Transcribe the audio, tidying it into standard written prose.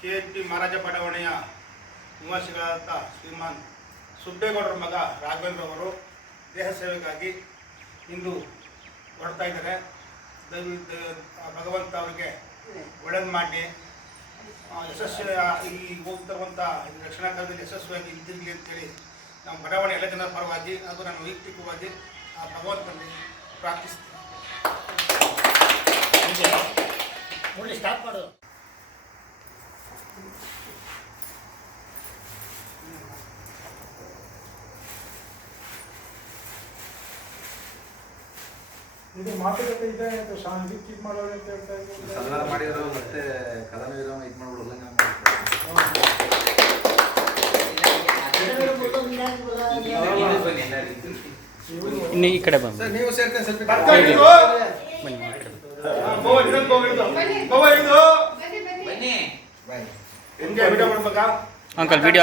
KHP ಮಹಾರಾಜ ಬಡಾವಣೆಯ ನಿವಾಸಿಗಳಾದ ಶ್ರೀಮಾನ್ ಸುಬ್ಬೇಗೌಡರ ಮಗ ರಾಘವೇಂದ್ರ ಅವರು ದೇಹ ಸೇವೆಗಾಗಿ ಇಂದು ಹೊರಡ್ತಾ ಇದ್ದಾರೆ. ಭಗವಂತ ಅವರಿಗೆ ಒಳ್ಳೇದು ಮಾಡಿ ಯಶಸ್ವಿ ಈ ಹೋಗ್ತಿರುವಂಥ ರಕ್ಷಣಾ ಕಾರ್ಯದಲ್ಲಿ ಯಶಸ್ವಿಯಾಗಿ ಇದ್ದಿರಲಿ ಅಂತೇಳಿ ನಮ್ಮ ಬಡಾವಣೆ ಎಲ್ಲ ಜನರ ಪರವಾಗಿ ಹಾಗೂ ನಾನು ವೈಯಕ್ತಿಕವಾಗಿ ಆ ಭಗವಂತನಲ್ಲಿ ಪ್ರಾರ್ಥಿಸ್ತೀನಿ. ಸ್ಟಾರ್ಟ್ ಮಾಡು. ಇದು ಮಾತುಕತೆ ಇದೆ ಶಾಂತಿ ಮಾಡೋದು ಅಂತ ಹೇಳ್ತಾ ಸನ್ಮಾನ ಮಾಡಿದ್ರು ಮತ್ತೆ ಕದನ ವಿರಾಮ ಇದು ಮಾಡ್ಬಿಡೋದು ಇನ್ನು ಈ ಕಡೆ ಬಂದು ನೀವು ಸೇರ್ಕೊಂಡು ಸ್ವಲ್ಪ ಅಂಕಲ್ ವಿಡಿಯೋ